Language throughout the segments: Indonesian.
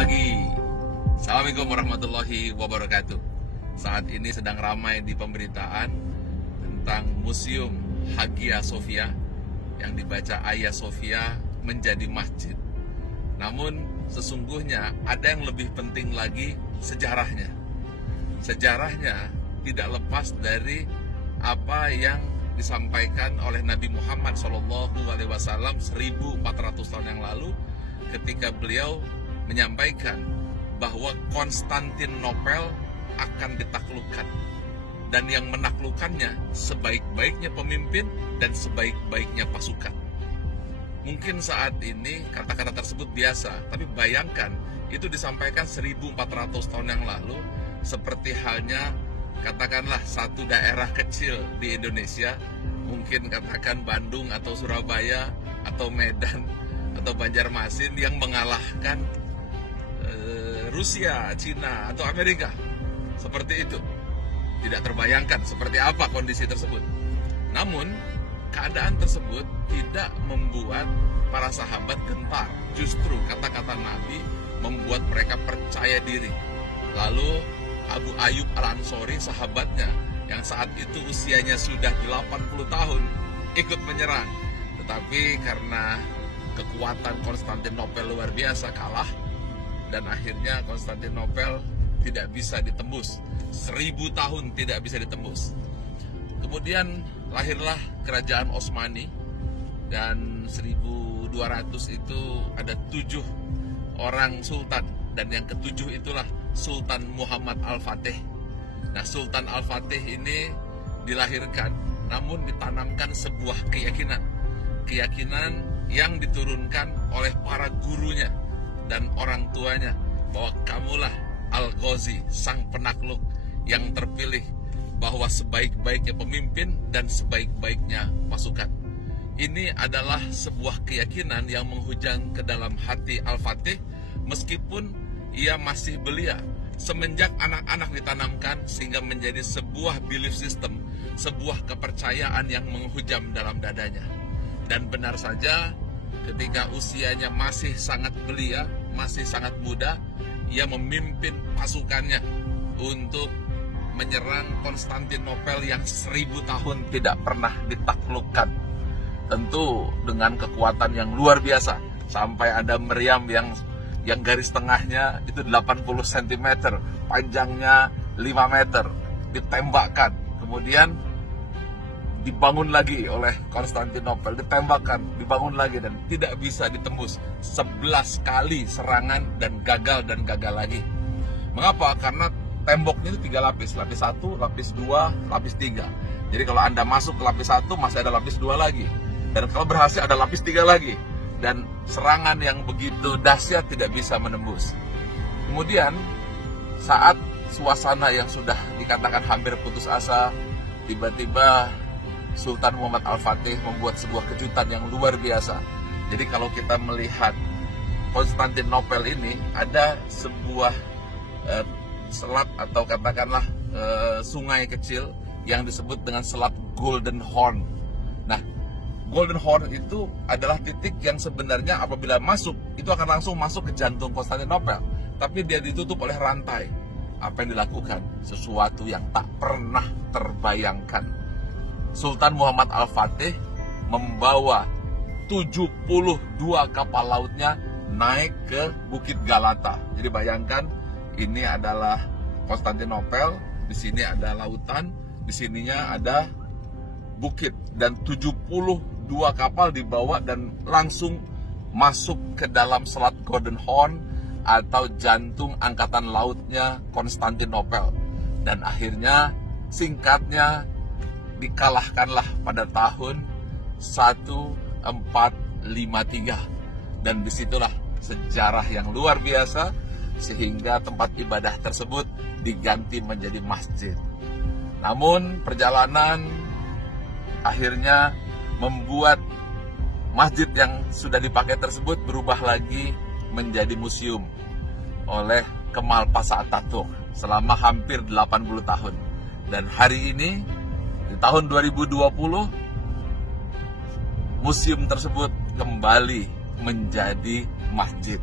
pagi. Assalamualaikum warahmatullahi wabarakatuh. Saat ini sedang ramai di pemberitaan tentang Museum Hagia Sophia yang dibaca Hagia Sophia menjadi masjid. Namun sesungguhnya ada yang lebih penting lagi, sejarahnya. Sejarahnya tidak lepas dari apa yang disampaikan oleh Nabi Muhammad SAW 1400 tahun yang lalu ketika beliau menyampaikan bahwa Konstantinopel akan ditaklukkan, dan yang menaklukkannya sebaik-baiknya pemimpin dan sebaik-baiknya pasukan. Mungkin saat ini kata-kata tersebut biasa, tapi bayangkan itu disampaikan 1400 tahun yang lalu, seperti halnya katakanlah satu daerah kecil di Indonesia, mungkin katakan Bandung atau Surabaya atau Medan atau Banjarmasin yang mengalahkan Rusia, Cina atau Amerika. Seperti itu. Tidak terbayangkan seperti apa kondisi tersebut. Namun keadaan tersebut tidak membuat para sahabat gentar. Justru kata-kata Nabi membuat mereka percaya diri. Lalu Abu Ayyub Al-Ansori, sahabatnya yang saat itu usianya sudah 80 tahun, ikut menyerang. Tetapi karena kekuatan Konstantinopel luar biasa, kalah, dan akhirnya Konstantinopel tidak bisa ditembus. 1000 tahun tidak bisa ditembus. Kemudian lahirlah kerajaan Utsmani, dan 1200 itu ada 7 orang sultan, dan yang ketujuh itulah Sultan Muhammad Al-Fatih. Nah, Sultan Al-Fatih ini dilahirkan, namun ditanamkan sebuah keyakinan yang diturunkan oleh para gurunya dan orang tuanya, bahwa kamulah Al-Ghazi, sang penakluk yang terpilih, bahwa sebaik-baiknya pemimpin dan sebaik-baiknya pasukan. Ini adalah sebuah keyakinan yang menghujam ke dalam hati Al-Fatih, meskipun ia masih belia. Semenjak anak-anak ditanamkan sehingga menjadi sebuah belief system, sebuah kepercayaan yang menghujam dalam dadanya. Dan benar saja, ketika usianya masih sangat belia, masih sangat muda, ia memimpin pasukannya untuk menyerang Konstantinopel yang 1000 tahun tidak pernah ditaklukkan. Tentu dengan kekuatan yang luar biasa, sampai ada meriam yang garis tengahnya itu 80 cm, panjangnya 5 meter, ditembakkan, kemudian dibangun lagi oleh Konstantinopel, ditembakkan, dibangun lagi, dan tidak bisa ditembus. 11 kali serangan dan gagal lagi. Mengapa? Karena temboknya itu 3 lapis, lapis 1, lapis 2, lapis 3. Jadi kalau Anda masuk ke lapis 1 masih ada lapis 2 lagi, dan kalau berhasil ada lapis 3 lagi, dan serangan yang begitu dahsyat tidak bisa menembus. Kemudian saat suasana yang sudah dikatakan hampir putus asa, tiba-tiba Sultan Muhammad Al-Fatih membuat sebuah kejutan yang luar biasa. Jadi kalau kita melihat Konstantinopel ini, ada sebuah selat atau katakanlah sungai kecil yang disebut dengan Selat Golden Horn. Nah, Golden Horn itu adalah titik yang sebenarnya apabila masuk, itu akan langsung masuk ke jantung Konstantinopel. Tapi dia ditutup oleh rantai. Apa yang dilakukan? Sesuatu yang tak pernah terbayangkan. Sultan Muhammad Al-Fatih membawa 72 kapal lautnya naik ke Bukit Galata. Jadi bayangkan, ini adalah Konstantinopel, di sini ada lautan, di sininya ada bukit, dan 72 kapal dibawa dan langsung masuk ke dalam Selat Golden Horn atau jantung angkatan lautnya Konstantinopel. Dan akhirnya singkatnya dikalahkanlah pada tahun 1453, dan disitulah sejarah yang luar biasa sehingga tempat ibadah tersebut diganti menjadi masjid. Namun perjalanan akhirnya membuat masjid yang sudah dipakai tersebut berubah lagi menjadi museum oleh Kemal Pasha Atatürk selama hampir 80 tahun. Dan hari ini di tahun 2020 museum tersebut kembali menjadi masjid.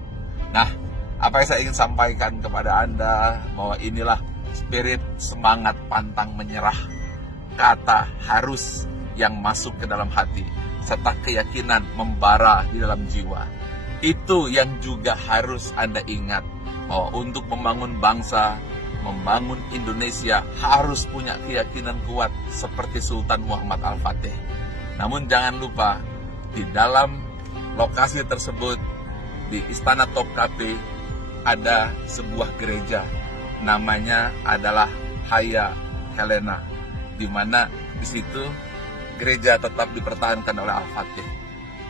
Nah, Apa yang saya ingin sampaikan kepada Anda, bahwa inilah spirit semangat pantang menyerah, kata harus yang masuk ke dalam hati, serta keyakinan membara di dalam jiwa. Itu yang juga harus Anda ingat, bahwa untuk membangun bangsa, membangun Indonesia harus punya keyakinan kuat seperti Sultan Muhammad Al-Fatih. Namun jangan lupa, di dalam lokasi tersebut, di Istana Topkapi, ada sebuah gereja, namanya adalah Hagia Helena, di mana di situ gereja tetap dipertahankan oleh Al-Fatih.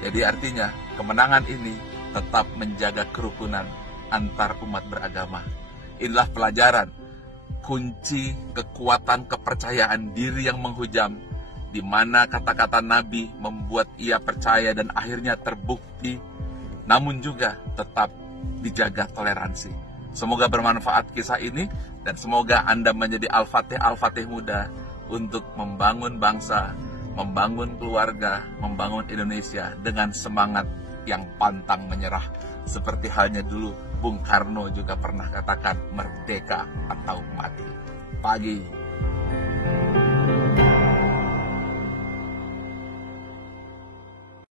Jadi artinya kemenangan ini tetap menjaga kerukunan antar umat beragama. Inilah pelajaran, kunci kekuatan kepercayaan diri yang menghujam, di mana kata-kata Nabi membuat ia percaya dan akhirnya terbukti, namun juga tetap dijaga toleransi. Semoga bermanfaat kisah ini, dan semoga Anda menjadi Al-Fatih muda untuk membangun bangsa, membangun keluarga, membangun Indonesia dengan semangat yang pantang menyerah. Seperti halnya dulu Bung Karno juga pernah katakan, merdeka atau mati. Pagi.